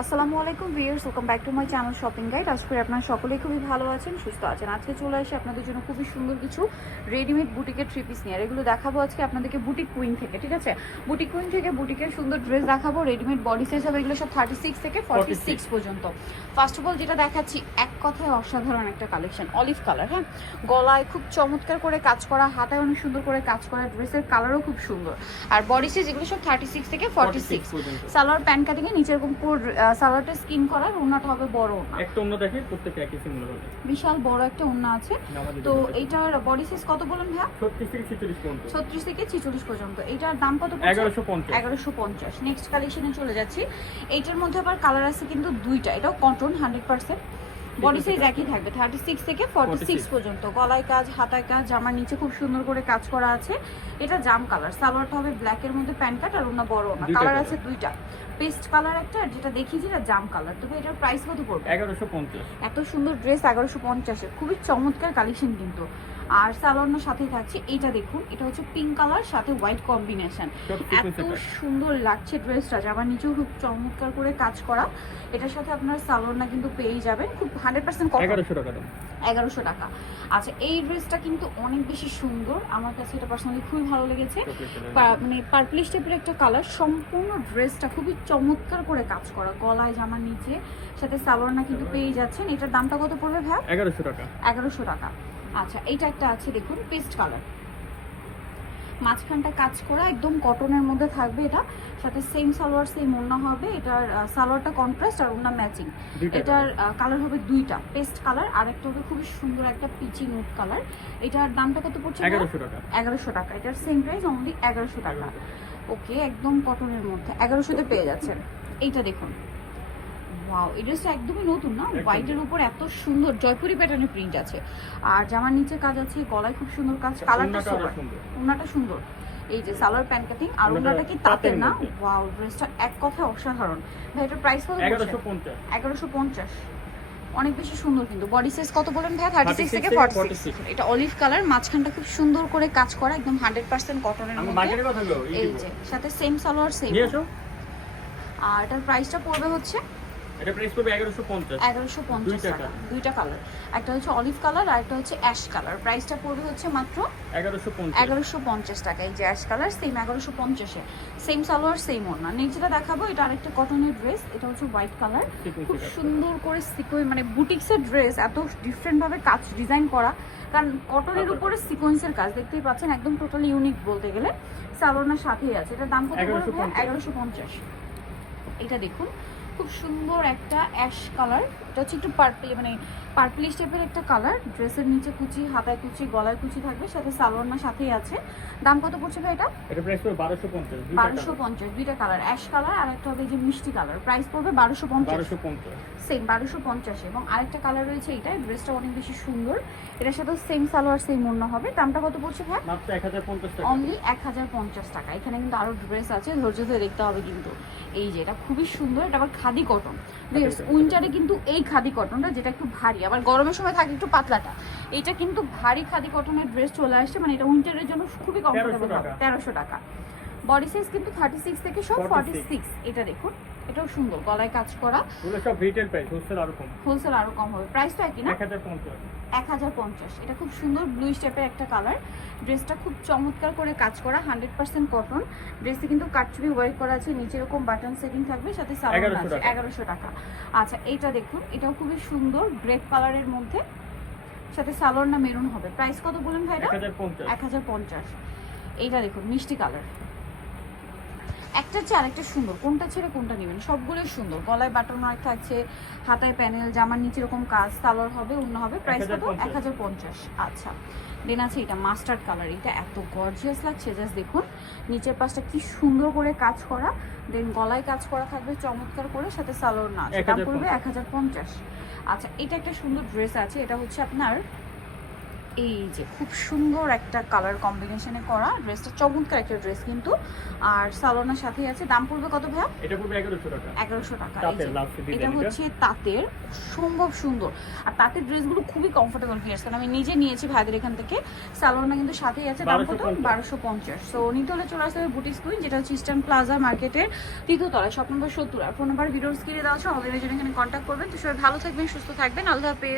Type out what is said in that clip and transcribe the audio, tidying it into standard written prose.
আসসালামু আলাইকুম viewers, welcome back to my channel shopping guide. আশা করি আপনারা সকলেই খুবই ভালো আছেন, সুস্থ আছেন। আজকে চলে আসি আপনাদের জন্য খুবই সুন্দর কিছু রেডিমেড বুটিকের থ্রি পিস নিয়ে। এগুলো দেখাবো আজকে আপনাদেরকে বুটিক কুইন থেকে, ঠিক আছে? বুটিক কুইন থেকে বুটিকের সুন্দর ড্রেস দেখাবো। রেডিমেড বডি সাইজ হবে এগুলো সব 36 থেকে 46 পর্যন্ত। ফার্স্ট অফ অল যেটা দেখাচ্ছি, এক কথায় অসাধারণ একটা কালেকশন, অলিভ কালার। হ্যাঁ, গলায় খুব চমৎকার করে কাজ করা, হাতায় অনেক সুন্দর করে কাজ করা, ড্রেসের কালারও খুব সুন্দর। আর বডি সাইজ এগুলো সব 36 থেকে 46। সালোয়ার প্যান্ট কাটিং এ নিচে এরকম পুরো সালোয়ারটা স্কিন করার, ওন্নাটা হবে বড় ওন্না, একটা ওন্না দেখেন প্রত্যেকটা একই সিমিলার হবে, বিশাল বড় একটা ওন্না আছে। তো এইটার বডি সাইজ কত বলেন ভাইয়া? 36 থেকে 46 পর্যন্ত। 36 থেকে 46 পর্যন্ত। এইটার দাম কত পড়ছে? 1150। 1150। নেক্সট কালেকশনে চলে যাচ্ছি। এইটার মধ্যে আবার কালার আছে কিন্তু দুইটা। এটাও কটন 100%। বডি সাইজ একই থাকবে 36 থেকে 46 পর্যন্ত। গলায় কাজ, হাতায় কাজ, জামার নিচে খুব সুন্দর করে কাজ করা আছে। এটা জাম কালার, সালোয়ারটা হবে ব্ল্যাক এর মধ্যে প্যান্ট কাট, আর ওনা বড় ওনা। কালার আছে দুইটা, পেস্ট কালার একটা, আর যেটা দেখি যেটা জাম কালার। তবে এটার প্রাইস কত পড়বে? 1150। এত সুন্দর ড্রেস 1150 এ, খুবই চমৎকার কালেকশন কিন্তু। আর সালোয়ারের সাথেই থাকছে এইটা, দেখুন এটা হচ্ছে পিঙ্ক কালার সাথে হোয়াইট কম্বিনেশন। এত সুন্দর লাগছে ড্রেসটা, জামার নিচেও খুব চমৎকার করে কাজ করা। এটার সাথে আপনার সালোয়ারটা কিন্তু পেয়ে যাবেন, খুব 100% কটন। 1100 টাকা দাম। 1100 টাকা। আচ্ছা, এই ড্রেসটা কিন্তু অনেক বেশি সুন্দর, আমার কাছে এটা পার্সোনালি খুবই ভালো লেগেছে। মানে পার্পলিশ টাইপের একটা কালার, সম্পূর্ণ ড্রেসটা খুবই চমৎকার করে কাজ করা। গলায়, জামার নিচে সাথে সালোয়ারটা কিন্তু পেয়ে যাচ্ছেন। এটার দামটা কত পড়বে ভাই? 1100 টাকা। 1100 টাকা। আচ্ছা, এইটা একটা আছে দেখুন, পেস্ট কালার, মাঝখানটা কাজ করা, একদম কটনের মধ্যে থাকবে। এটা সাথে সেম সালোয়ার সেম ওড়না হবে। এটার সালোয়ারটা কন্ট্রাস্ট আর ওড়না ম্যাচিং। এটার কালার হবে দুইটা, পেস্ট কালার আর একটা হবে খুবই সুন্দর একটা পিচি নুট কালার। এটার দামটা কত পড়ছে? 1100 টাকা। 1100 টাকা। এটার সেম প্রাইস, অনলি 1100 টাকা। ওকে, একদম কটনের মধ্যে 1100 তে পেয়ে যাচ্ছেন। এইটা দেখুন, ওয়াও, এই ড্রেসটা একদমই নতুন না? হোয়াইটের উপর এত সুন্দর জয়পুরি প্যাটার্নের প্রিন্ট আছে, আর জামার নিচে কাজ আছে, গলায় খুব সুন্দর কাজ, কালারটা সুন্দর, ওনাটা সুন্দর। এই যে সালোয়ার প্যান্ট কাটিং, আর ওনাটা কি তাতে না? ওয়াও, ড্রেসটা এক কথায় অসাধারণ। ভাই এটার প্রাইস কত? 1150। 1150। অনেক বেশি সুন্দর কিন্তু। বডি সাইজ কত বলেন ভাই? 36 থেকে 46। এটা অলিভ কালার, মাঝখানটা খুব সুন্দর করে কাজ করা, একদম 100% কটনের মধ্যে। এই যে সাথে সেম সালোয়ার সেম। আর এটার প্রাইসটা পড়বে হচ্ছে, এটা প্রাইস পড়বে 1150। 1150 টাকা। দুইটা কালার, একটা হচ্ছে অলিভ কালার আর একটা হচ্ছে অ্যাশ কালার। প্রাইসটা পড়বে হচ্ছে মাত্র 1150 টাকা। এই যে অ্যাশ কালার সেম 1150 এ, সেম সালোয়ার সেম ওড়না। নেক্সট যেটা দেখাবো, এটা আরেকটা কটনের ড্রেস। এটা হচ্ছে হোয়াইট কালার, খুব সুন্দর করে সিকোয়েন্স, মানে বুটিক্সের ড্রেস, এত ডিফারেন্ট ভাবে কাজ ডিজাইন করা। কারণ কটনের উপরে সিকোয়েন্সের কাজ দেখতেই পাচ্ছেন, একদম টোটালি ইউনিক বলতে গেলে। সালোয়ারটার সাথেই আছে। এটার দাম কত পড়বে? 1150। এটা দেখুন, খুব সুন্দর একটা অ্যাশ কালার। এটা হচ্ছে একটু পার্পল, মানে পার্পলিশ টাইপের একটা কালার। ড্রেসের নিচে কুচি, হাতায় কুচি, গলায় কুচি থাকবে, সাথে সালোয়ার না সাথেই আছে। দাম কত পড়ছে ভাই এটা? এটা প্রাইস পড়বে 1250। 1250। দুইটা কালার, অ্যাশ কালার আর একটা হবে যে মিষ্টি কালার। প্রাইস পড়বে 1250। সেম 1250। এবং আরেকটা কালার রয়েছে এইটা। ড্রেসটা অনেক বেশি সুন্দর, এটার সাথে সেম সালোয়ার সেম ওড়না হবে। দামটা কত পড়ছে ভাই? মাত্র 1050 টাকা। অনলি 1050 টাকা। এখানে কিন্তু আরো ড্রেস আছে, ধৈর্য ধরে দেখতে হবে কিন্তু। এই যে এটা খুবই সুন্দর, এটা আবার খাদি কটন। উইন্টারে কিন্তু এই খাদি কটনটা, যেটা একটু ভারী, আবার গরমের সময় থাকে একটু পাতলাটা, এটা কিন্তু ভারী খাদি কটনের ড্রেস চলে আসছে। মানে এটা উইন্টারের জন্য খুবই কমফোর্টেবল হবে। 1300 টাকা। বডি সাইজ কিন্তু 36 থেকে সব 46। এটা দেখুন, এটাও সুন্দর, গলায় কাজ করা। এগুলো সব রিটেল প্রাইস, হোলসেল আরো কম। হোলসেল আরো কম হবে। প্রাইসটা একই না? 1050। 1050। এটা খুব সুন্দর ব্লু স্টেপের একটা কালার। ড্রেসটা খুব চমৎকার করে কাজ করা, 100% কটন। ড্রেসে কিন্তু কাটচুপি ওয়ার্ক করা আছে, নিচে এরকম বাটন সেটিং থাকবে, সাথে সালোয়ার আছে। 1100 টাকা। আচ্ছা, এইটা দেখুন, এটাও খুবই সুন্দর, গ্রে কালারের মধ্যে, সাথে সালোয়ার না মেরুন হবে। প্রাইস কত বলেন ভাইরা? 1050। এইটা দেখুন, মিষ্টি কালার, একটা চেয়ে আরেকটা সুন্দর, কোনটা ছেড়ে কোনটা নেবেন? সবগুলোই সুন্দর। গলায় বাটন ওয়ার্ক থাকছে, হাতায় প্যানেল, জামার নিচে এরকম কাজ, সালোয়ার হবে, অন্য হবে। প্রাইস কত? 1050। আচ্ছা, দেন আছে এটা মাস্টার্ড কালার। এটা এত গর্জিয়াস লাগছে, জাস্ট দেখুন নিচের পাশটা কি সুন্দর করে কাজ করা, দেন গলায় কাজ করা থাকবে চমৎকার করে, সাথে সালোয়ার না। দাম পড়বে 1050। আচ্ছা, এটা একটা সুন্দর ড্রেস আছে, এটা হচ্ছে আপনার এই যে খুব সুন্দর একটা কালার কম্বিনেশনে করা ড্রেসটা, চমৎকার একটা ড্রেস কিন্তু। আর সালোনার সাথে আছে, দাম পড়বে কত ভাইয়া? এটা পড়বে 1100 টাকা। 1100 টাকা। এই তাঁতের যে, লাস্ট এটা ডিজাইন হচ্ছে তাঁতের, সম্ভব সুন্দর। আর তাঁতের ড্রেসগুলো খুবই কমফোর্টেবল ফিয়ার্স, কারণ আমি নিজে নিয়েছি ভাইদের এখান থেকে। সালোনা কিন্তু সাথেই আছে, দাম কত? 1250। সো নিতে হলে চলে আসতে হবে বুটিক কুইন, যেটা হচ্ছে ইস্টার্ন প্লাজা মার্কেটের 3য় তলায়, শপ নম্বর 70। আর ফোন নাম্বার ভিডিওর স্ক্রিনে দেওয়া আছে, আমাদের জন্য এখানে কন্ট্যাক্ট করবেন। তো সবাই ভালো থাকবেন, সুস্থ থাকবেন, আল্লাহ হাফেজ।